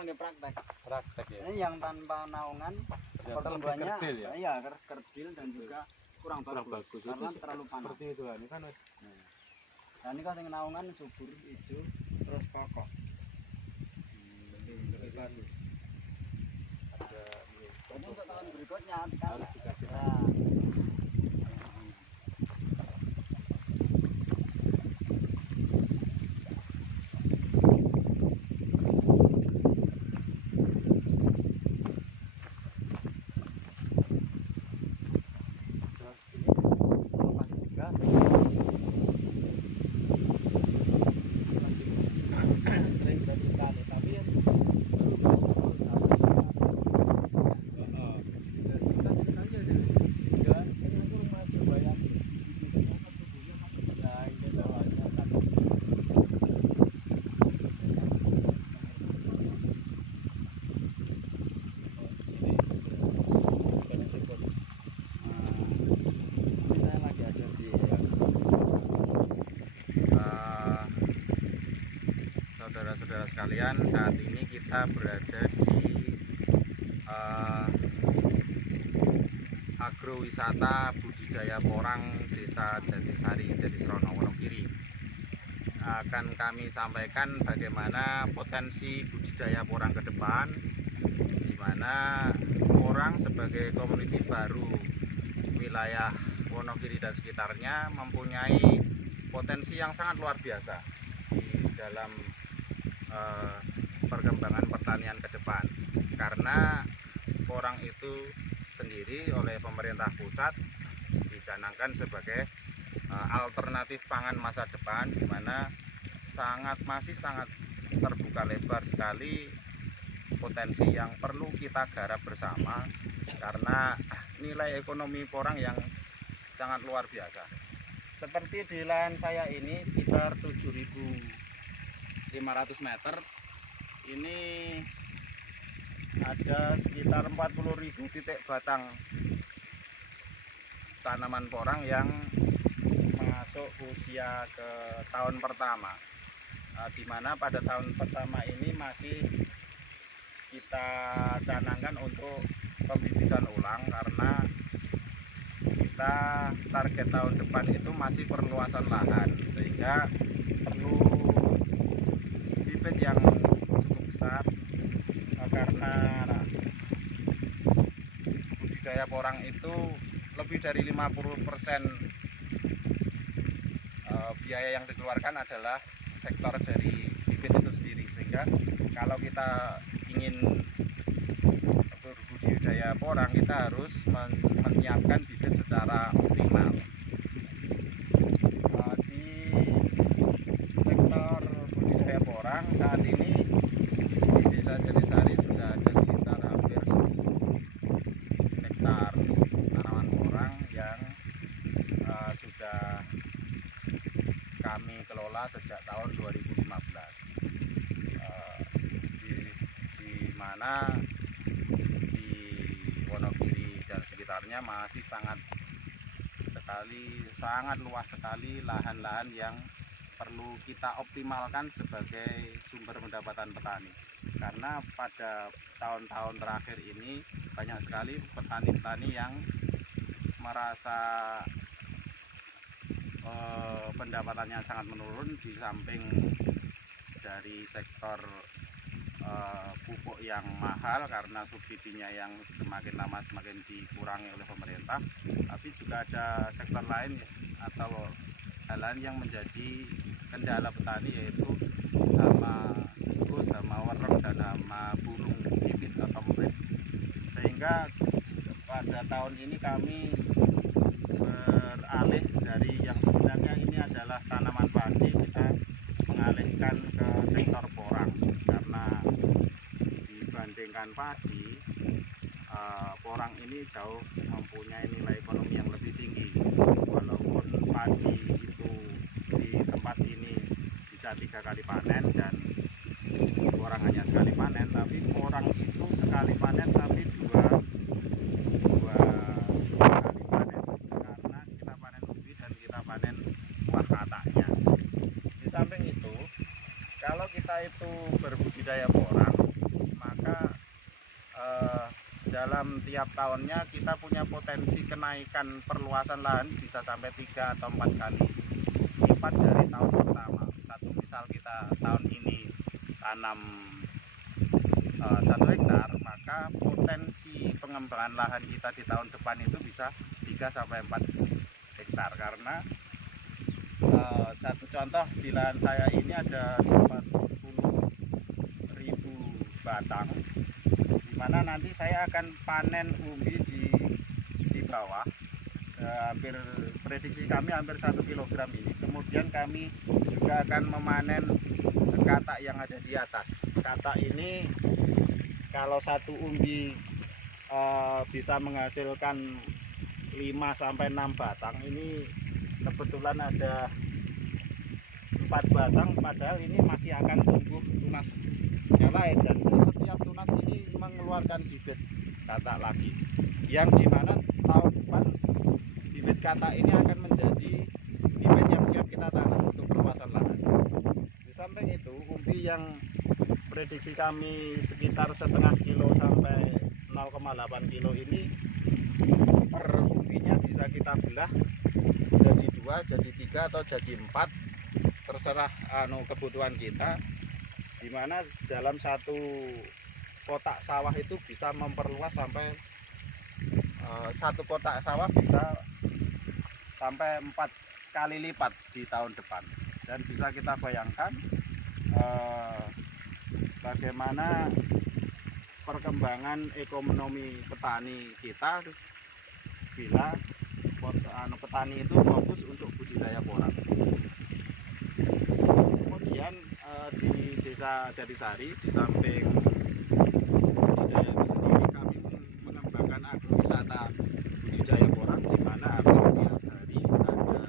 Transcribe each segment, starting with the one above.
kalau nggak praktek. Praktek ya. Ini yang tanpa naungan pertumbuhannya ya. iya kerdil dan juga kurang bagus karena itu terlalu panas. Seperti itu kan. Ini kan Nah, ini kalau naungan subur, hijau, terus kokoh. lebih bagus. Ada Jadi untuk tahun berikutnya kan harus dikasih saudara-saudara sekalian, saat ini kita berada di agrowisata budidaya porang Desa Jatisari, Jatisrono, Wonogiri. Akan kami sampaikan bagaimana potensi budidaya porang ke depan, di mana porang sebagai komuniti baru wilayah Wonogiri dan sekitarnya mempunyai potensi yang sangat luar biasa di dalam perkembangan pertanian ke depan, karena porang itu sendiri oleh pemerintah pusat dicanangkan sebagai alternatif pangan masa depan, di mana masih sangat terbuka lebar sekali potensi yang perlu kita garap bersama, karena nilai ekonomi porang yang sangat luar biasa. Seperti di lahan saya ini sekitar 7.500 meter, ini ada sekitar 40.000 titik batang tanaman porang yang masuk usia ke tahun pertama, di mana pada tahun pertama ini masih kita canangkan untuk pembibitan ulang, karena kita target tahun depan itu masih perluasan lahan, sehingga perlu bibit yang cukup besar, karena budidaya porang itu lebih dari 50% biaya yang dikeluarkan adalah sektor dari bibit itu sendiri, sehingga kalau kita ingin berbudidaya porang, kita harus menyiapkan bibit secara optimal. Di sektor budidaya porang saat ini di Desa Jatisari sudah ada sekitar hampir 10 hektar tanaman porang yang sudah kami kelola sejak tahun 2015, di mana di Wonogiri dan sekitarnya masih sangat luas sekali lahan-lahan yang perlu kita optimalkan sebagai sumber pendapatan petani, karena pada tahun-tahun terakhir ini banyak sekali petani-petani yang merasa pendapatannya sangat menurun, di samping dari sektor pupuk yang mahal karena subsidinya yang semakin lama semakin dikurangi oleh pemerintah, tapi juga ada sektor lain atau hal lain yang menjadi kendala petani, yaitu hama tikus, hama wereng, dan hama burung bibit atau murid. Sehingga pada tahun ini kami beralih dari yang sebenarnya ini adalah tanaman padi, kita mengalihkan ke sektor porang, karena dibandingkan padi, porang ini jauh mempunyai nilai ekonomi yang lebih tinggi. Walaupun padi itu di tempat ini bisa 3 kali panen dan porang hanya sekali panen, tapi porang itu sekali panen tapi dua kali panen, karena kita panen ubi dan kita panen buah kataknya. Di samping itu, kalau kita itu berbudidaya porang, dalam tiap tahunnya kita punya potensi kenaikan perluasan lahan bisa sampai 3 atau 4 kali lipat dari tahun pertama. Satu misal kita tahun ini tanam 1 hektar, maka potensi pengembangan lahan kita di tahun depan itu bisa 3 sampai 4 hektar. Karena satu contoh di lahan saya ini ada 40.000 batang, dimana nanti saya akan panen umbi di bawah, hampir prediksi kami hampir 1 kilogram ini. Kemudian kami juga akan memanen katak yang ada di atas. Katak ini kalau satu umbi bisa menghasilkan 5 sampai 6 batang, ini kebetulan ada 4 batang, padahal ini masih akan tumbuh tunas yang lain, dan setiap tunas ini mengeluarkan bibit katak lagi, yang dimana tahun depan bibit katak ini akan menjadi bibit yang siap kita tanam untuk perluasan lahan. Di samping itu, umbi yang prediksi kami sekitar setengah kilo sampai 0,8 kilo ini, per umbinya bisa kita belah jadi 2, jadi 3 atau jadi 4, terserah kebutuhan kita, dimana dalam satu kotak sawah itu bisa memperluas sampai satu kotak sawah bisa sampai 4 kali lipat di tahun depan. Dan bisa kita bayangkan bagaimana perkembangan ekonomi petani kita bila petani itu fokus untuk budidaya porang. Kemudian di Desa Jatisari, di samping budidaya itu sendiri, kami mengembangkan agrowisata budidaya porang, di mana hampir tiap hari ada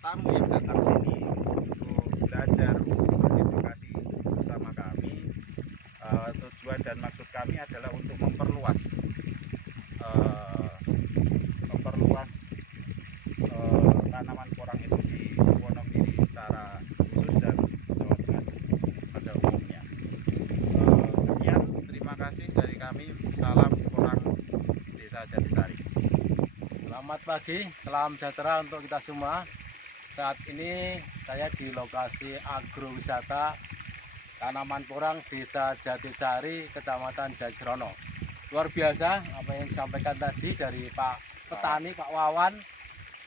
tamu yang datang sini untuk belajar, untuk beredukasi bersama kami. Tujuan dan maksud kami adalah untuk memperluas tanaman porang itu di Wonogiri secara khusus dan Jawa Tengah pada umumnya. Sekian, terima kasih dari kami. Salam porang Desa Jatisari. Selamat pagi, salam sejahtera untuk kita semua. Saat ini saya di lokasi agrowisata tanaman porang Desa Jatisari, Kecamatan Jatirono. Luar biasa apa yang disampaikan tadi dari Pak Petani, Pak Wawan,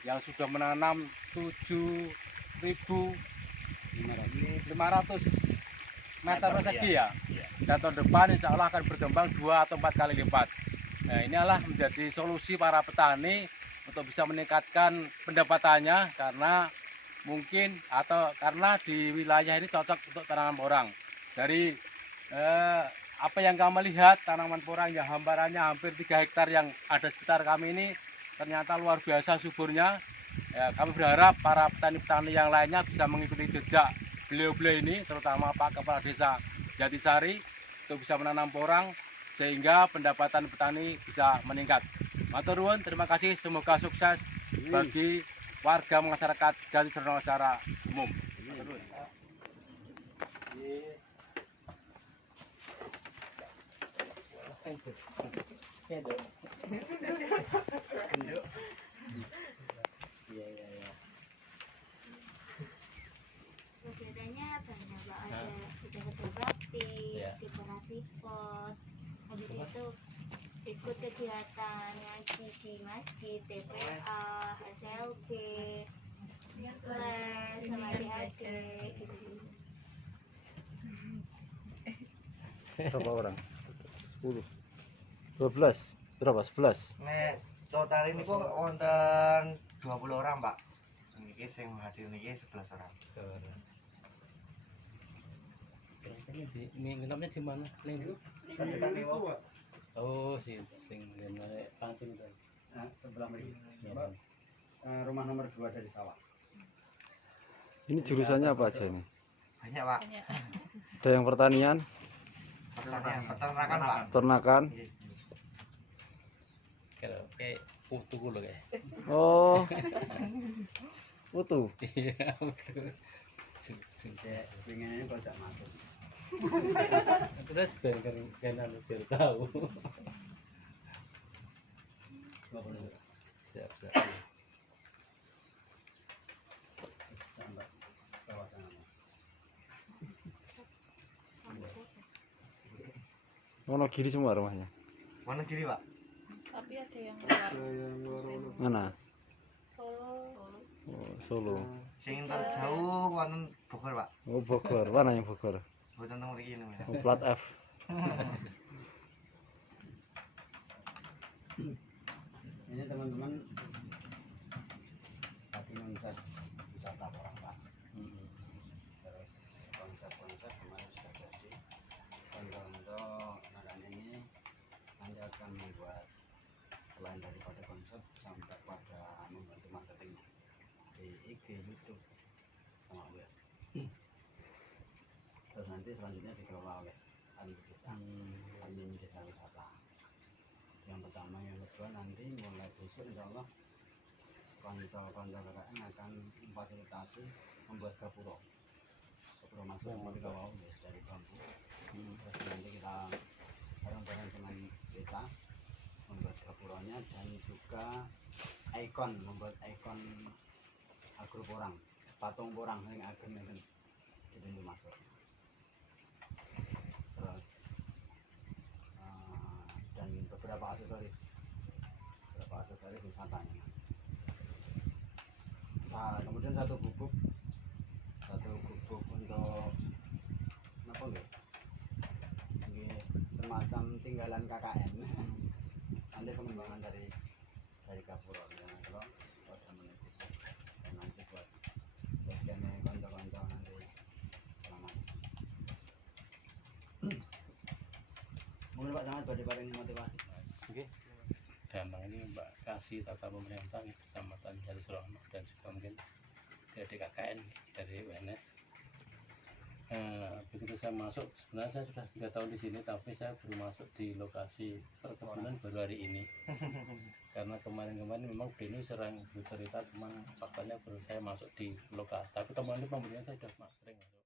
yang sudah menanam 7.500 meter persegi ya. Dan tahun depan insya Allah akan berkembang 2 atau 4 kali lipat. Nah, inilah menjadi solusi para petani untuk bisa meningkatkan pendapatannya, karena mungkin atau karena di wilayah ini cocok untuk tanaman porang. Dari apa yang kami lihat, tanaman porang yang hamparannya hampir 3 hektar yang ada sekitar kami ini ternyata luar biasa suburnya. Ya, kami berharap para petani-petani yang lainnya bisa mengikuti jejak beliau-beliau ini, terutama Pak Kepala Desa Jatisari, untuk bisa menanam porang sehingga pendapatan petani bisa meningkat. Matur nuwun, terima kasih, semoga sukses bagi warga masyarakat Jatirono secara umum. Matur nuwun. Kegiatannya banyak, Pak. Ada kegiatan bakti, dekorasi pot, habis itu ikut kegiatan ngaji di masjid, TPA, SLB, les sama adik-adik gitu. Berapa orang? 10, 12, berapa? 11? Nek total ini kok wonten 20 orang, Pak. Niki sing hadir niki 11 orang. Ini nginapnya di mana? Oh, sing naik pancing itu. Nah, sebelah mriki. Rumah nomor 2 dari sawah. Ini jurusannya apa aja ini? Banyak, Pak. Ada yang pertanian, Peternakan, Pak. ternakan. Kayak putu loh kayak. Oh, utuh. Iya, betul. Pengen ini kok jak masuk. Terus biar tahu. Siap, siap. Wonogiri semua rumahnya. Mana kiri pak? Tapi ada yang luar Mana? Solo. Oh, Solo. Sing terjauh wonten Bogor pak. Oh, Bogor. Mana yang Bogor? Bukan nomor ini ya. Oh, plat F. Ini teman-teman lagi konsep wisata orang Pak. Terus konsep-konsep kemarin sudah jadi. Contoh-contoh anak ini nanti akan membuat selain daripada konsep sampai pada membantu marketingnya di IG, YouTube, sama web. Terus nanti selanjutnya dikelola oleh admin desa wisata. Yang pertama, yang kedua nanti mulai besok insya Allah konco-konco KKN akan memfasilitasi membuat gapuro masuk kita wow dari bambu. Terus nanti kita bareng-bareng dengan kita membuat gapuronya dan juga membuat ikon agroporang, patung porang yang ageng itu masuk. Terus dan beberapa aksesoris wisatanya. Kemudian satu gubuk untuk apa nggih? Semacam tinggalan KKN. Nanti pengembangan dari gapura yang kalau ada meneguk dan nanti buat kene konco-konco nanti selama di sini. Mungkin Pak Camat badhe paring motivasi. Oke. Dan ini Mbak Kasih Tata Pemerintah Kecamatan Jati Surono dan juga mungkin dari KKN dari UNS. Begitu saya masuk, sebenarnya saya sudah 3 tahun di sini, tapi saya baru masuk di lokasi perkebunan baru hari ini. Karena kemarin-kemarin memang Beni sering bercerita, cuman faktanya baru saya masuk di lokasi. Tapi kemarin pemerintah saya sudah sering masuk.